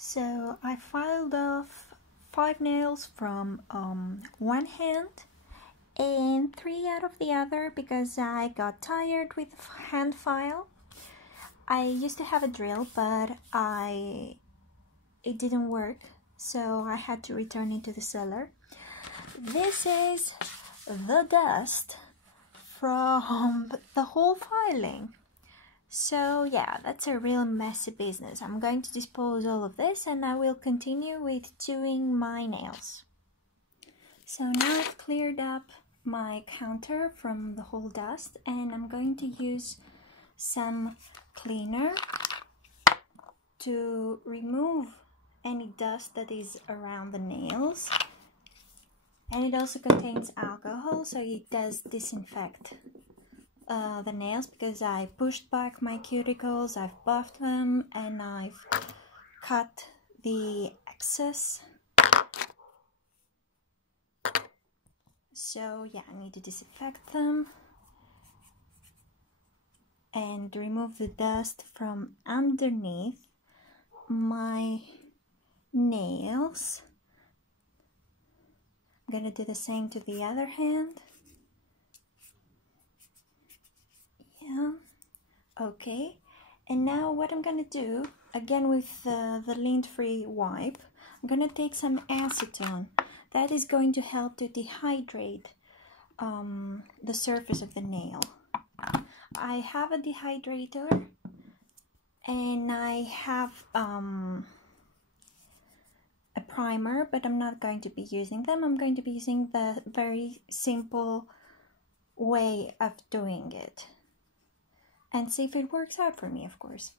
So I filed off 5 nails from one hand and 3 out of the other because I got tired with hand file. I used to have a drill, but it didn't work, so I had to return it to the seller. This is the dust from the whole filing. So yeah, that's a real messy business. I'm going to dispose all of this and I will continue with doing my nails. So now I've cleared up my counter from the whole dust and I'm going to use some cleaner to remove any dust that is around the nails. And it also contains alcohol, so it does disinfect the nails, because I pushed back my cuticles, I've buffed them, and I've cut the excess. So yeah, I need to disinfect them and remove the dust from underneath my nails. I'm gonna do the same to the other hand. Yeah, okay. And now what I'm gonna do, again with the lint-free wipe, I'm gonna take some acetone. That is going to help to dehydrate the surface of the nail. I have a dehydrator and I have a primer, but I'm not going to be using them. I'm going to be using the very simple way of doing it and see if it works out for me, of course.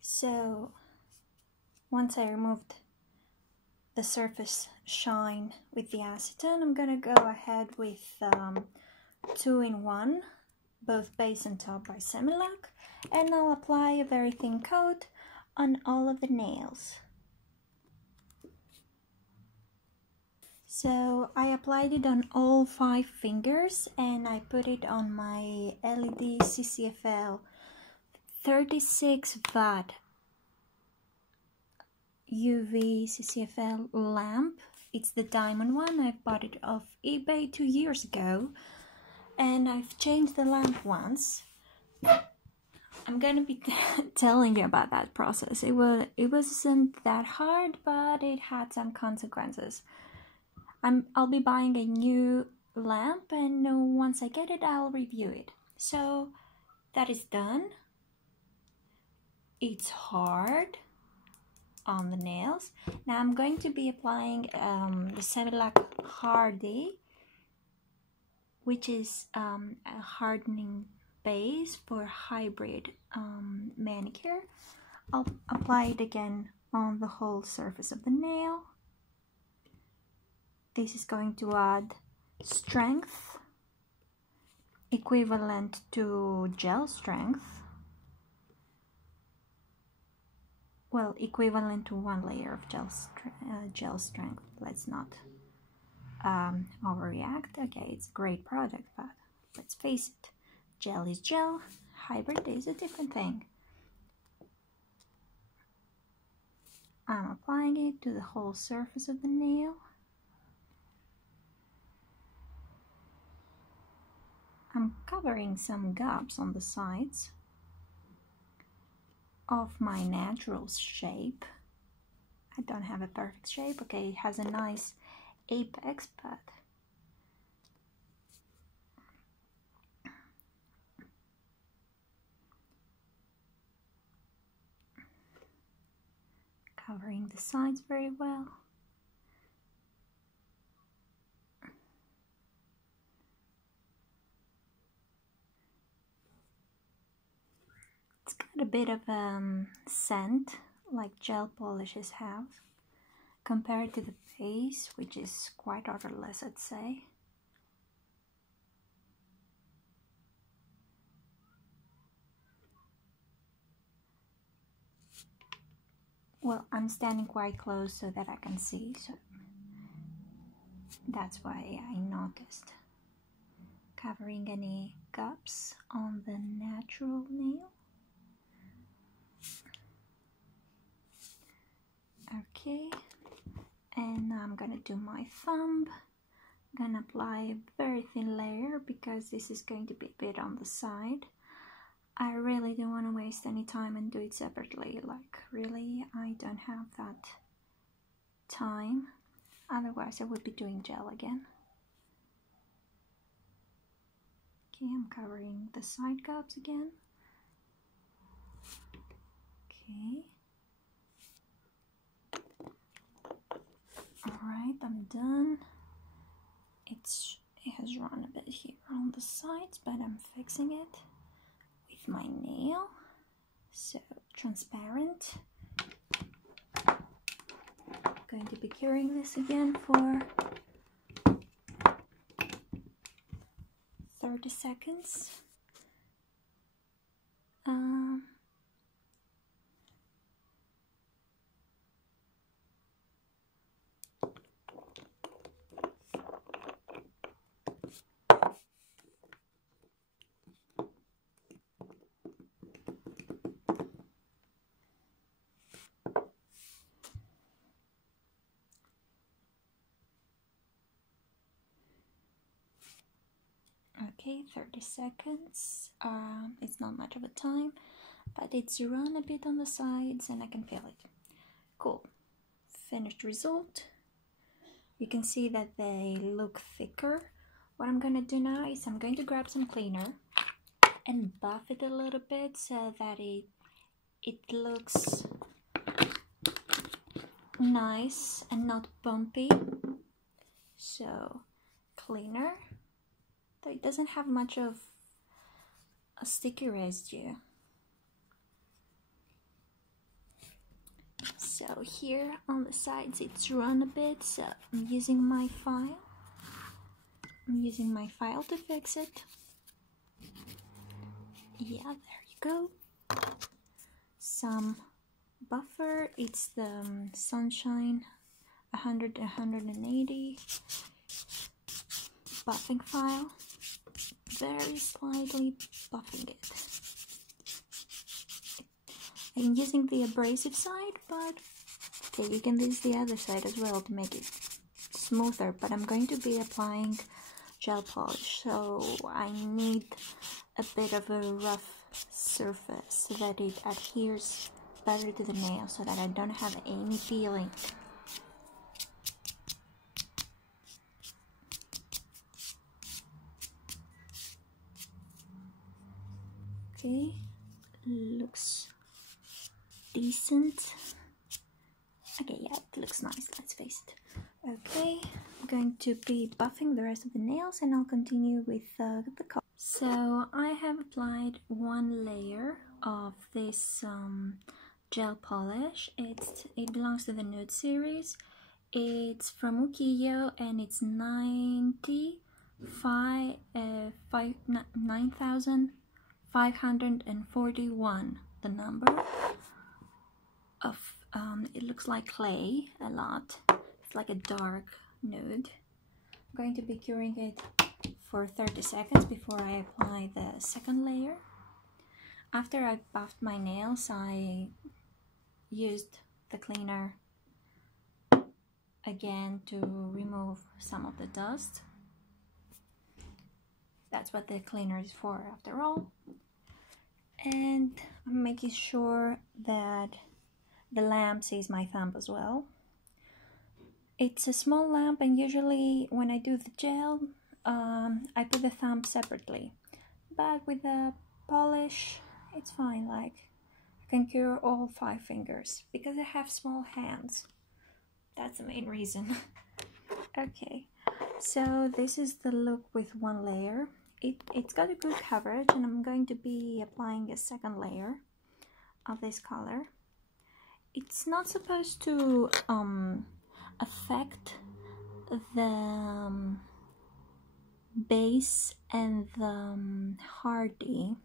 So once I removed the surface shine with the acetone, I'm gonna go ahead with 2-in-1, both base and top by Semilac, and I'll apply a very thin coat on all of the nails. So I applied it on all 5 fingers and I put it on my LED CCFL 36 watt UV CCFL lamp. It's the diamond one. I bought it off eBay 2 years ago and I've changed the lamp once. I'm gonna be telling you about that process. It wasn't that hard, but it had some consequences. I'll be buying a new lamp, and once I get it, I'll review it. So that is done. It's hard on the nails. Now I'm going to be applying the Semilac Hardi, which is a hardening base for hybrid manicure. I'll apply it again on the whole surface of the nail. This is going to add strength equivalent to gel strength. Well, equivalent to 1 layer of gel strength. Let's not overreact. Okay, it's a great product, but let's face it, gel is gel, hybrid is a different thing. I'm applying it to the whole surface of the nail. I'm covering some gaps on the sides of my natural shape. I don't have a perfect shape. Okay, it has a nice apex, but covering the sides very well. It's got a bit of scent like gel polishes have, compared to the base, which is quite odorless, I'd say. Well, I'm standing quite close so that I can see, so that's why I noticed. Covering any gaps on the natural nail. I'm gonna do my thumb. I'm gonna apply a very thin layer because this is going to be a bit on the side. I really don't want to waste any time and do it separately. Like, really, I don't have that time. Otherwise, I would be doing gel again. Okay, I'm covering the side cups again. Okay. Alright, I'm done. It has run a bit here on the sides, but I'm fixing it with my nail. So, transparent. Going to be curing this again for 30 seconds. Okay, 30 seconds. It's not much of a time, but it's run a bit on the sides and I can feel it. Cool. Finished result. You can see that they look thicker. What I'm gonna do now is I'm going to grab some cleaner and buff it a little bit so that it looks nice and not bumpy. So, cleaner. So it doesn't have much of a sticky residue. So here on the sides it's run a bit, so I'm using my file. To fix it. Yeah, there you go. Some buffer, it's the Sunshine 180 buffing file. Very slightly buffing it. I'm using the abrasive side, but okay, you can use the other side as well to make it smoother, but I'm going to be applying gel polish, so I need a bit of a rough surface so that it adheres better to the nail, so that I don't have any peeling. Okay, looks decent. Okay, yeah, it looks nice, let's face it. Okay, I'm going to be buffing the rest of the nails and I'll continue with the color. So I have applied one layer of this gel polish. It belongs to the Nude series. It's from Ukiyo and it's 9,541, the number of it looks like clay a lot. It's like a dark nude. I'm going to be curing it for 30 seconds before I apply the second layer. After I buffed my nails, I used the cleaner again to remove some of the dust. That's what the cleaner is for after all. And I'm making sure that the lamp sees my thumb as well. It's a small lamp, and usually when I do the gel, I put the thumb separately. But with the polish, it's fine. Like, I can cure all 5 fingers because I have small hands. That's the main reason. Okay, so this is the look with one layer. It's got a good coverage, and I'm going to be applying a second layer of this color. It's not supposed to affect the base and the hardi,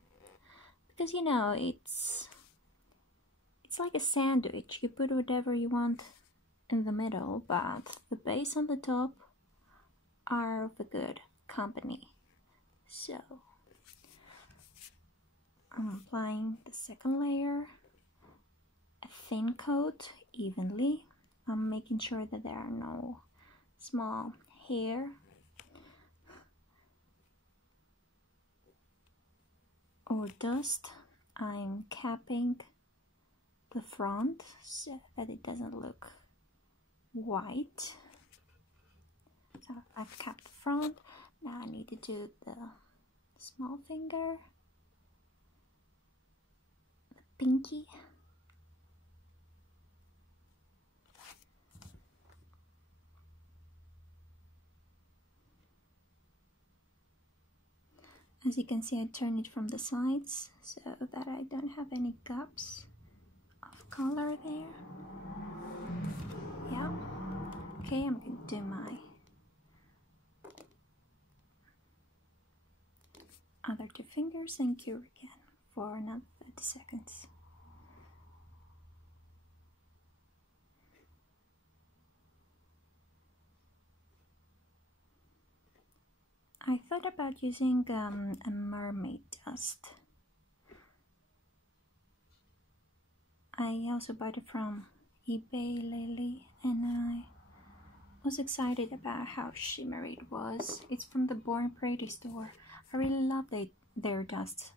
because you know it's like a sandwich. You put whatever you want in the middle, but the base and the top are of a good company. So I'm applying the second layer, a thin coat evenly, I'm making sure that there are no small hair or dust. I'm capping the front so that it doesn't look white. So I've capped the front. Now I need to do the small finger, the pinky. As you can see, I turn it from the sides so that I don't have any gaps of color there. Yeah. Okay, I'm going to do my other two fingers and cure again for another 30 seconds. I thought about using a mermaid dust. I also bought it from eBay lately, and I was excited about how shimmery it was. It's from the Born Pretty store. I really love their dust.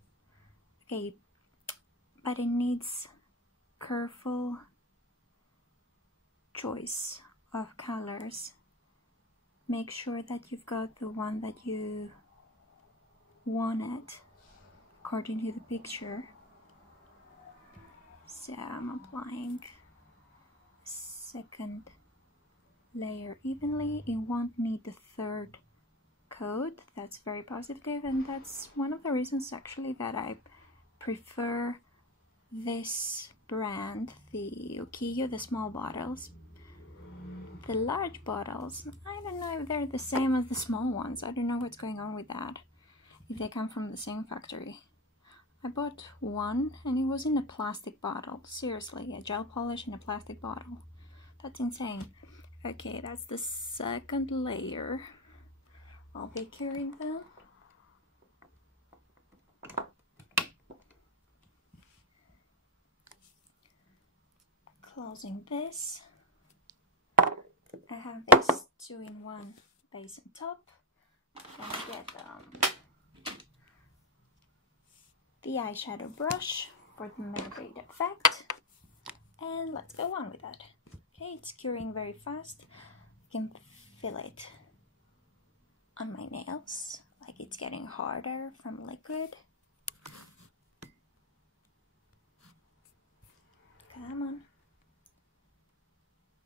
Okay, but it needs careful choice of colors. Make sure that you've got the one that you wanted according to the picture. So I'm applying a second layer evenly. You won't need the third coat. That's very positive, and that's one of the reasons actually that I prefer this brand, the Ukiyo, the small bottles. The large bottles, I don't know if they're the same as the small ones. I don't know what's going on with that, if they come from the same factory. I bought one and it was in a plastic bottle. Seriously, a gel polish in a plastic bottle. That's insane. Okay, that's the second layer. I'll be curing them. Closing this. I have this 2-in-1 base and top. Then I get the eyeshadow brush for the marbled effect, and let's go on with that. Okay, it's curing very fast. I can feel it on my nails, like it's getting harder from liquid. Come on.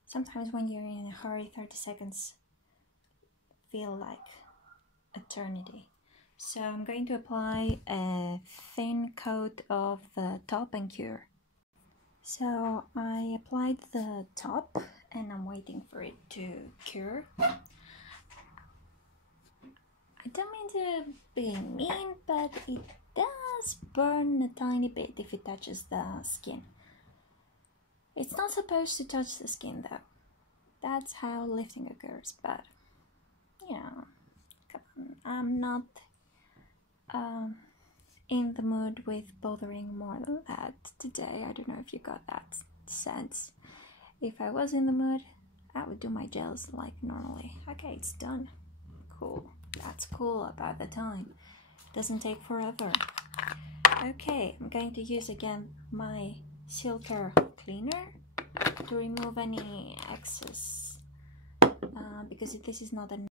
Sometimes when you're in a hurry, 30 seconds feel like eternity. So I'm going to apply a thin coat of the top and cure. So I applied the top and I'm waiting for it to cure. I don't mean to be mean, but it does burn a tiny bit if it touches the skin. It's not supposed to touch the skin though. That's how lifting occurs, but yeah, come on. I'm not in the mood with bothering more than that today. I don't know if you got that sense. If I was in the mood, I would do my gels like normally. Okay, it's done. Cool. That's cool about the time. Doesn't take forever. Okay, I'm going to use again my Silker cleaner to remove any excess because this is not a